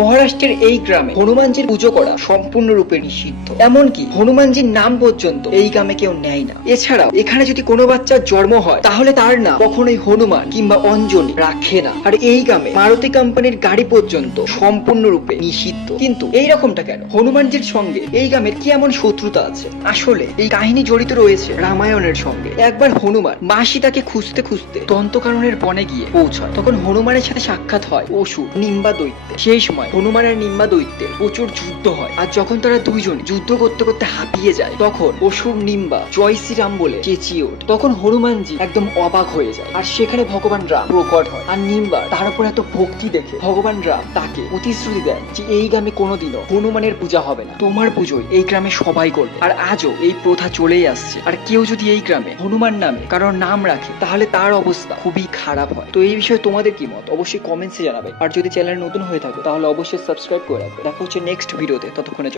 মহারাষ্ট্রের এই গ্রামে হনুমানজির পুজো করা সম্পূর্ণরূপে নিষিদ্ধ। এমনকি হনুমানজির নাম পর্যন্ত এই গ্রামে কেউ নেয় না। এছাড়াও এখানে যদি কোনো বাচ্চার জন্ম হয় তাহলে তার নাম কখনোই হনুমান কিংবা অঞ্জলি রাখে না। আর এই গ্রামে মারুতি কোম্পানির গাড়ি পর্যন্ত সম্পূর্ণরূপে নিষিদ্ধ। কিন্তু এই রকমটা কেন? হনুমানজির সঙ্গে এই গ্রামের কি এমন শত্রুতা আছে? আসলে এই কাহিনী জড়িত রয়েছে রামায়ণের সঙ্গে। একবার হনুমান মা সীতাকে খুঁজতে খুঁজতে দন্তকাননের বনে গিয়ে পৌঁছায়। তখন হনুমানের সাথে সাক্ষাৎ হয় অসুর নিম্বা দৈত্যের। সেই সময় হনুমান আর নিম্বা দৈত্যের প্রচুর যুদ্ধ হয়। আর যখন তারা দুইজন যুদ্ধ করতে করতে হাঁপিয়ে যায় তখন অসুর নিম্বা জয় শ্রীরাম বলে চেঁচিয়ে ওঠে। তখন হনুমানজি একদম অবাক হয়ে যায়। আর সেখানে ভগবান রাম প্রকট হয়। আর নিম্বার তার উপর এত ভক্তি দেখে ভগবান রাম তাকে প্রতিশ্রুতি দেন যে এই গ্রামে কোনোদিনও হনুমানের পূজা হবে না, তোমার পুজোয় এই গ্রামে সবাই করবে। আর আজও এই প্রথা চলেই আসছে। আর কেউ যদি এই গ্রামে হনুমান নামে কারোর নাম রাখে তাহলে তার অবস্থা খুবই খারাপ হয়। তো এই বিষয়ে তোমাদের কি মত অবশ্যই কমেন্টসে জানাবে। আর যদি চ্যানেল নতুন হয়ে থাকে তাহলে অবশ্যই সাবস্ক্রাইব করে রাখবে। দেখা হচ্ছে নেক্সট ভিডিওতে, ততক্ষণে